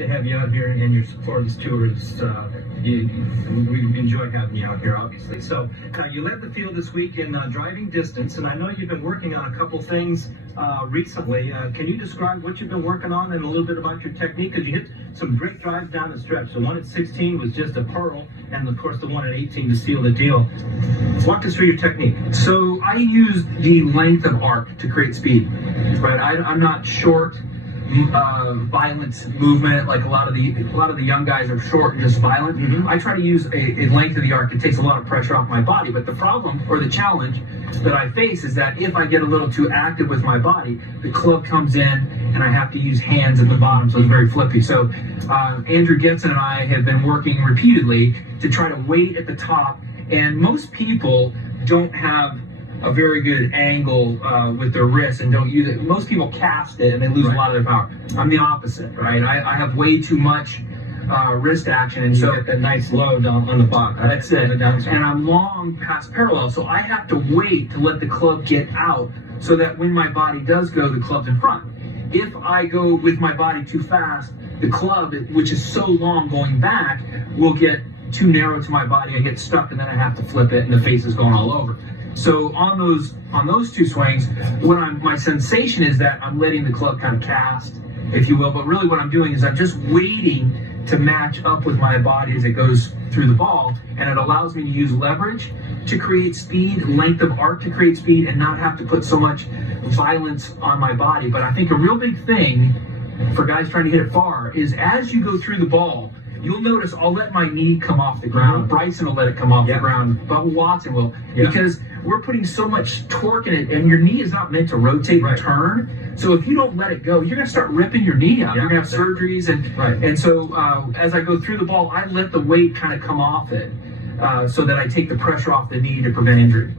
To have you out here and your support of this tour is we enjoy having you out here, obviously. So you led the field this week in driving distance, and I know you've been working on a couple things recently. Can you describe what you've been working on and a little bit about your technique? Because you hit some great drives down the stretch. The one at 16 was just a pearl, and of course the one at 18 to seal the deal. Walk us through your technique. So I use the length of arc to create speed, right? I'm not short, violent movement like a lot of the young guys are short and just violent. Mm-hmm. I try to use a length of the arc. It takes a lot of pressure off my body, but the problem or the challenge that I face is that if I get a little too active with my body, the club comes in and I have to use hands at the bottom, so it's very flippy. So Andrew Getson and I have been working repeatedly to try to weight at the top, and most people don't have a very good angle with their wrist and don't use it. Most people cast it and they lose a lot of their power. I'm the opposite, right? I have way too much wrist action, and so get that nice load on the box. That's it. And I'm long past parallel, so I have to wait to let the club get out so that when my body does go, the club's in front. If I go with my body too fast, the club, which is so long going back, will get too narrow to my body. I get stuck, and then I have to flip it, and the face is going all over. So on those two swings, my sensation is that I'm letting the club kind of cast, if you will, but really what I'm doing is I'm just waiting to match up with my body as it goes through the ball, and it allows me to use leverage to create speed, length of arc to create speed, and not have to put so much violence on my body. But I think a real big thing for guys trying to hit it far is as you go through the ball, you'll notice I'll let my knee come off the ground. Bryson will let it come off the ground, but Watson will, because we're putting so much torque in it, and your knee is not meant to rotate and turn. So if you don't let it go, you're going to start ripping your knee out. You're going to have surgeries, and so as I go through the ball, I let the weight kind of come off it so that I take the pressure off the knee to prevent injury.